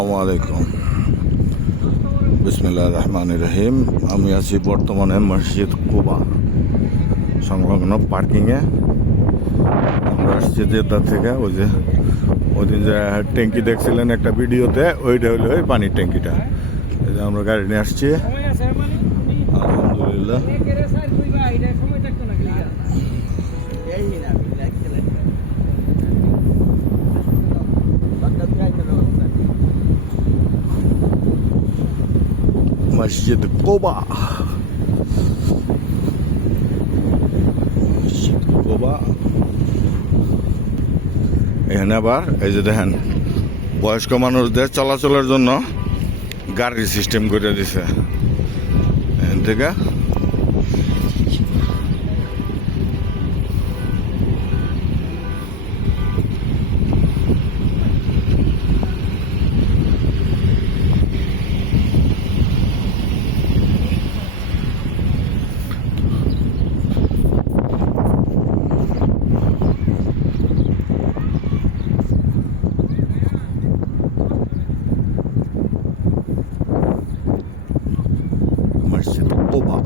আসসালামু আলাইকুম, বিসমিল্লাহির রহমানির রহিম। আমি আছি বর্তমানে মসজিদ কুবা সংলগ্ন পার্কিংয়ে। আমরা আসছি জেদ্দা থেকে। ওই যে ওই দিন যে ট্যাঙ্কি দেখছিলেন একটা ভিডিওতে, ওইটা হলো ওই পানির ট্যাঙ্কিটা। এই যে আমরা গাড়ি নিয়ে আসছি, আলহামদুলিল্লাহ। মসজিদ কুবা, মসজিদ কুবা। এখানে আবার এই যে দেখেন, বয়স্ক মানুষদের চলাচলের জন্য গাড়ির সিস্টেম করে দিছে। এখান থেকে মসজিদ কুবা।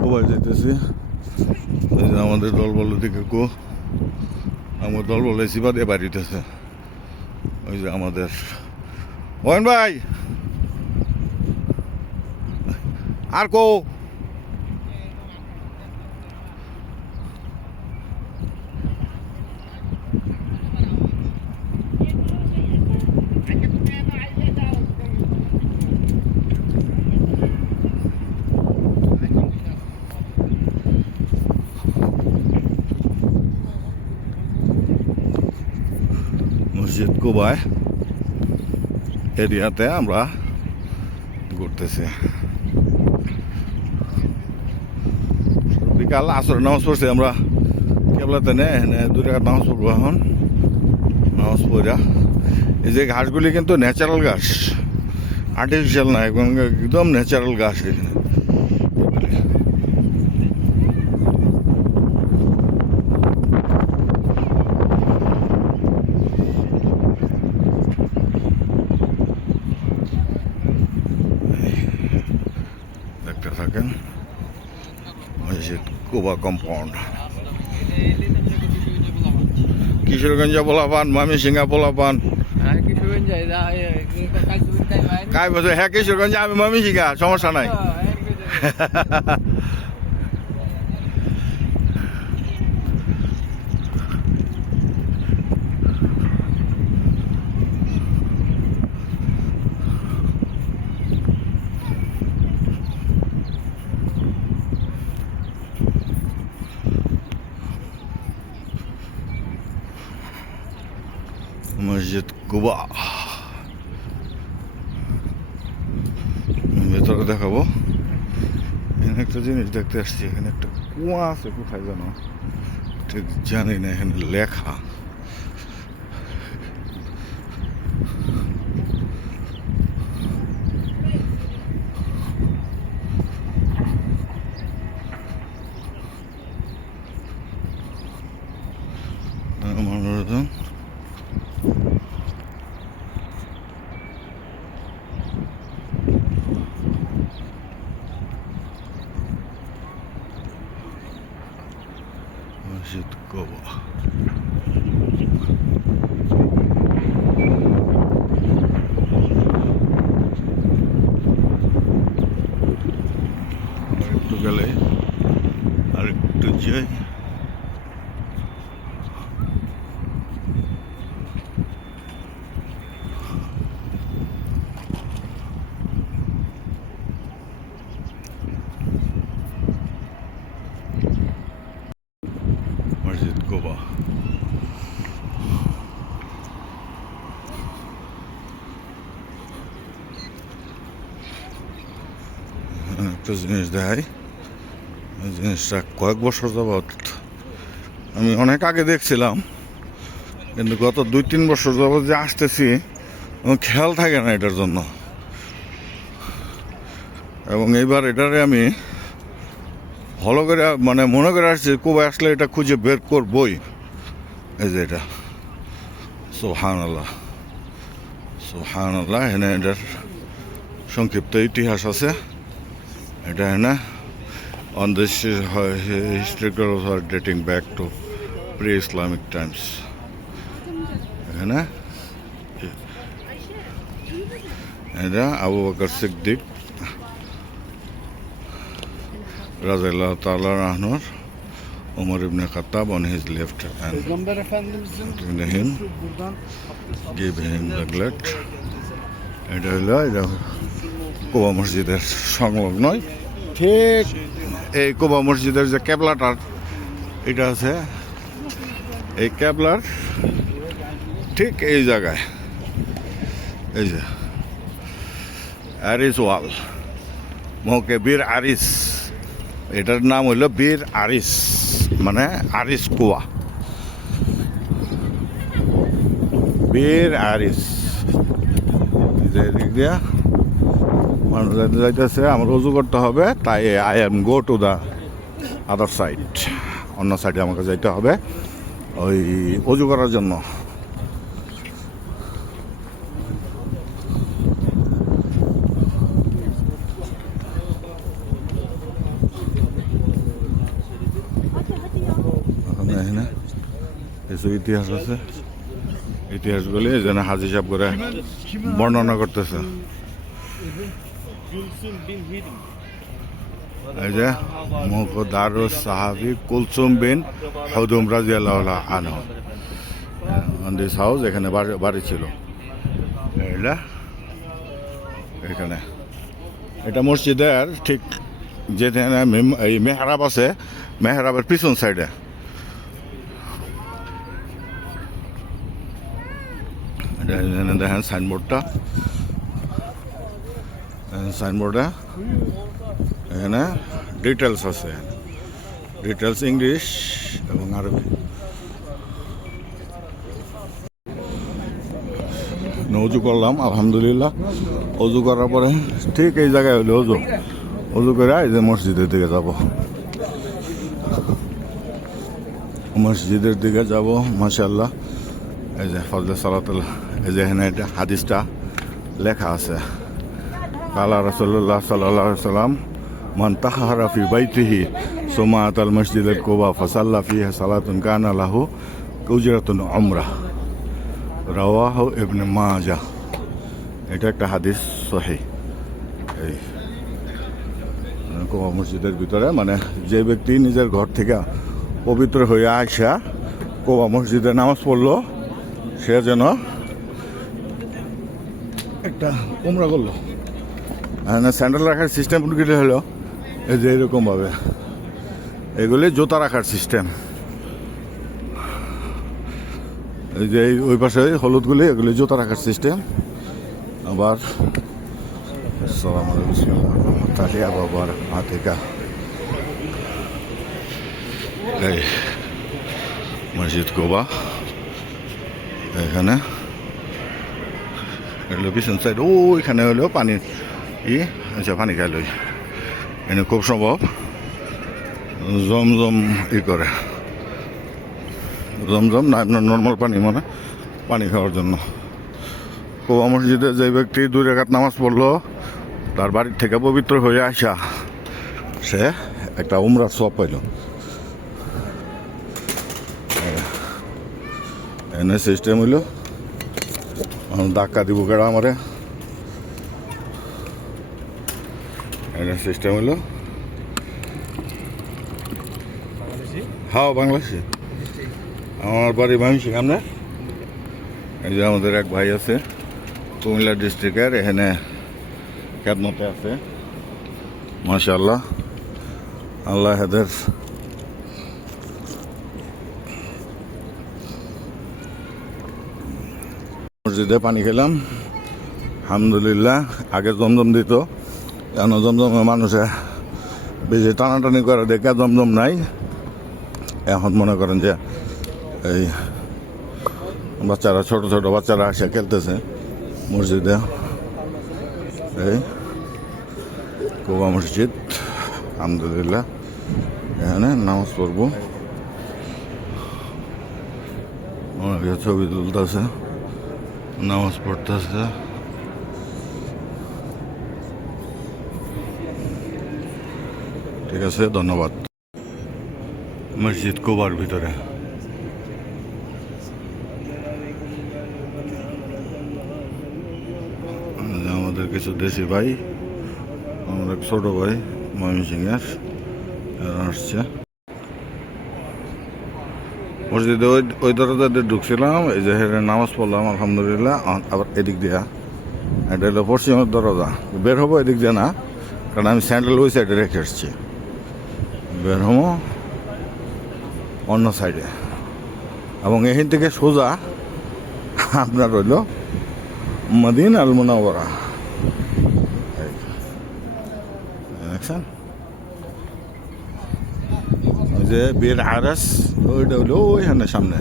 কুবায় যেতেছি। এই যে আমাদের দল বলে দিকে আমার দল বলে সিবা দিয়ে বাড়িতেছে। ওই যে আমাদের মোহন ভাই আর কো মসজিদ কুবায় এরিয়াতে আমরা ঘুরতেছি। বিকাল আসর নামাজ পড়ছি আমরা কেবলাতে এনে 2 টাকার নামাজ পড়বো। এখন নামাজ পড়া, এই যে ঘাসগুলি কিন্তু ন্যাচারাল ঘাস, আর্টিফিশিয়াল না, একদম ন্যাচারাল ঘাস। এখানে দেখতে থাকেন মসজিদ কুবা কম্পাউন্ড। কিশোরগঞ্জ পোলাপান, ময়মনসিংহ পোলাপান কাই বছর। হ্যাঁ, কিশোরগঞ্জ, আমি ময়মনসিংহ, সমস্যা নাই। মসজিদ কুবা ভেতরে দেখাবো। এখানে একটা জিনিস দেখতে আসছি, এখানে একটা কুয়া আছে, কোথায় জানো ঠিক জানি না। এখানে লেখা মনোরঞ্জন। মসজিদ কুবা আরেকটু গেলে আরেকটু যাই। মসজিদ কুবা একটা জিনিস দেখাই। জিনিসটা কয়েক বছর যাবৎ আমি অনেক আগে দেখছিলাম, কিন্তু গত 2-3 বছর যাবৎ যে আসতেছি, খেয়াল থাকে না এটার জন্য। এবং এইবার এটারে আমি ভালো করে মানে মনে করে আসছি কুবায় আসলে এটা খুঁজে বের করবই। এই যে এটা সুবহানাল্লাহ সুবহানাল্লাহ, এখানে এটার সংক্ষিপ্ত ইতিহাস আছে। এটা এখানে on this historical author dating back to pre-Islamic times. এখানে এটা আবু বকর সিদ্দিক রাদিয়াল্লাহু তাআলা আনহুর, Umar ibn Khattab on his left and Peygamber Efendimizin him buradan give him the glad. এটা হলো এটা কুবা মসজিদের সংলগ্নই, ঠিক এই কুবা মসজিদের যে ক্যাবলাটার এটা আছে, এই ক্যাবলার ঠিক এই জায়গায় এই যে আরিস ওয়াল, মৌকে বীর আরিস, এটার নাম হইল বীর আরিস, মানে আরিস কুয়া, বীর আরিস। যে দিক দিয়া মানুষ যাইতে যাইতেছে, আমার উজু করতে হবে, তাই I am go to the other side, অন্য সাইডে আমাকে যাইতে হবে ওই উজু করার জন্য। এখানে কিছু ইতিহাস আছে, ইতিহাসগুলি যেন হাজি সাহেব করে বর্ণনা করতেছে। এই যে মুকদ্দারুস সাহাবী কুলসুম বিন হুদুম রাদিয়াল্লাহু আনহু, অন দিস হাউস, এখানে বাড়ি ছিল। এটা এখানে এটা মসজিদের ঠিক যেখানে এই মেহরাব আছে, মেহরাবের পিছন সাইডে। দেখেন সাইনবোর্ডটা, সাইনবোর্ডে এখানে ডিটেলস আছে, ডিটেলস ইংলিশ এবং আরবি। উজু করলাম আলহামদুলিল্লাহ। উজু করার পরে ঠিক এই জায়গায় হলো উজু করে এই যে মসজিদের দিকে যাব, মসজিদের দিকে যাব। মাশাআল্লাহ, এই যে ফজলে সালাতুল, এই যে এখানে এটা হাদিসটা লেখা আছে, কালা রাসূলুল্লাহ সাল্লাল্লাহু আলাইহি ওয়াসাল্লাম মান তাহারা ফি বাইতিহি সুম্মা আতাল মসজিদুল কুবা ফাসাল্লা ফিহা সালাতুন কানা লাহু উজরাতুন উমরাহ, রাওয়াহু ইবনে মাজাহ। এটা একটা হাদিস সহিহ। এই কুবা মসজিদের ভিতরে মানে যে ব্যক্তি নিজের ঘর থেকে পবিত্র হয়ে আসা কুবা মসজিদে নামাজ পড়লো, সে যেন একটা উমরা করলো। স্যান্ডেল রাখার সিস্টেমগুলি হলো এই যে এরকমভাবে, এগুলি জুতা রাখার সিস্টেম। এই যে ওই পাশে হলুদগুলি, এগুলি জুতা রাখার সিস্টেম। আবার আসসালামু আলাইকুম বিসমিল্লাহ বাবার হাতিকা। এই মসজিদ কুবা, এখানে হলো পিছন সাইড, ওইখানে হলো পানি আচ্ছা পানি খাইল, এখানে খুব সম্ভব জমজম করে, জমজম না আপনার নর্মাল পানি, মানে পানি খাওয়ার জন্য। কুবা মসজিদে যে ব্যক্তি 2 রাকাত নামাজ পড়লো, তার বাড়ির থেকে পবিত্র হয়ে আসা, সে একটা উমরার সওয়াব পাইল। এনে সিস্টেম হইল ধাক্কা দিব কেডা আমারে, এনে সিস্টেম হইল হ্যাঁ বাংলাদেশে, আমার বাড়ি মাইমসিং। আপনার এই যে আমাদের এক ভাই আছে কুমিল্লা ডিস্ট্রিক্টের, এখানে খেদমতে আছে। মাশাআল্লাহ, আল্লাহ হেদের। মসজিদে পানি খেলাম আলহামদুলিল্লাহ। আগে জমজম দিত, কেন জমজমে মানুষে বেশি টানাটানি করে দেখে জমজম নাই। এখন মনে করেন যে এই বাচ্চারা, ছোট ছোট বাচ্চারা এসে খেলতেছে মসজিদে। এই কুবা মসজিদ আলহামদুলিল্লাহ এখানে নামাজ পড়বো অনেকে ছবি তুলতেছে নামাজ পড়তেছে ঠিক আছে ধন্যবাদ মসজিদ কুবার ভিতরে আমাদের কিছু দেশি ভাই আমাদের ছোট ভাই ময়মনসিংহের আসছে মসজিদে ওই দরজাতে ঢুকছিলাম এই যে নামাজ পড়লাম আলহামদুলিল্লাহ আবার এদিক দিয়া এটা হলো পশ্চিমের দরজা বের হবো এদিক দিয়ে না কারণ আমি স্যান্ডেল ওই সাইডে রেখে এসছি বের হবো অন্য সাইডে এবং এখান থেকে সোজা আপনার রইল মদিনা আল মুনাওয়ারা দেখছেন ওই যে বীর আরস ওইটা হইলো ওইখানে সামনে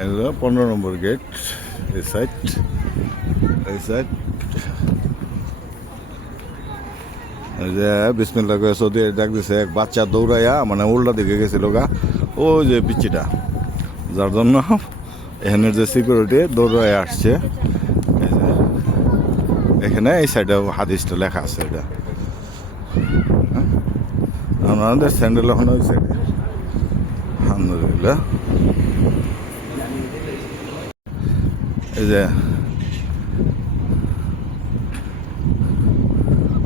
এগুলো 15 নম্বর গেট এই সাইড এই যে বিসমিল্লাহ করে সৌদি ডাক দিছে এক বাচ্চা দৌড়াইয়া মানে উল্টা দিকে গেছিল গা ওই যে পিচ্চিটা যার জন্য এখানের যে সিকিউরিটি দৌড়াইয়া আসছে এখানে এই সাইডে হাদিসটা লেখা আছে এটা আমাদের স্যান্ডেল ওখানে ওই সাইডে আলহামদুলিল্লাহ এই যে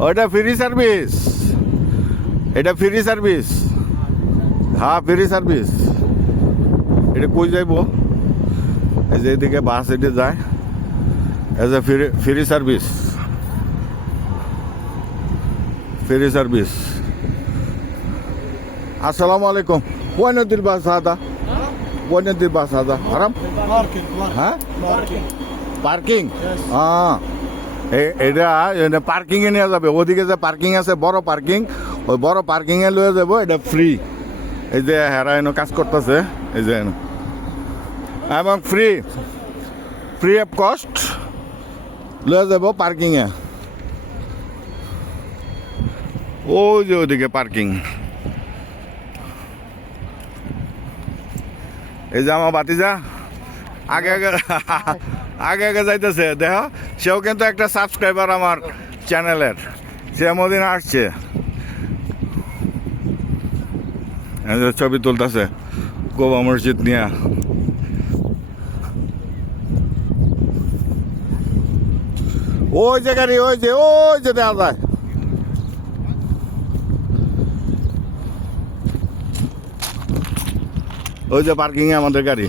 ওইটা ফ্রি সার্ভিস এটা ফ্রি সার্ভিস হ্যাঁ ফ্রি সার্ভিস এটা কই যাইব এই যে এদিকে বাস এটি যায় এজ এ ফ্রি সার্ভিস আসসালামু আলাইকুম وين ودي الباص هذا؟ وين ودي الباص هذا؟ حرام؟ ها؟ পার্কিং এটা পার্কিং এ নিয়ে যাবে ওদিকে যে পার্কিং আছে বড় পার্কিং ওই বড় পার্কিং এ লয়ে যাবো এটা ফ্রি এই যে হেরা এনে কাজ করতেছে এই যে এবং ফ্রি অফ কস্ট লয়ে যাবো পার্কিং এ ওই যে ওদিকে পার্কিং এই যে আমার বাতিজা আগে যাইতেছে দেখো সেও কিন্তু একটা সাবস্ক্রাইবার আমার চ্যানেলের সে মদিনা আসছে ছবি তুলতেছে কুবা মসজিদ নিয়ে ওই যে গাড়ি ওই যে দেখা যায় ওই যে পার্কিং এ আমাদের গাড়ি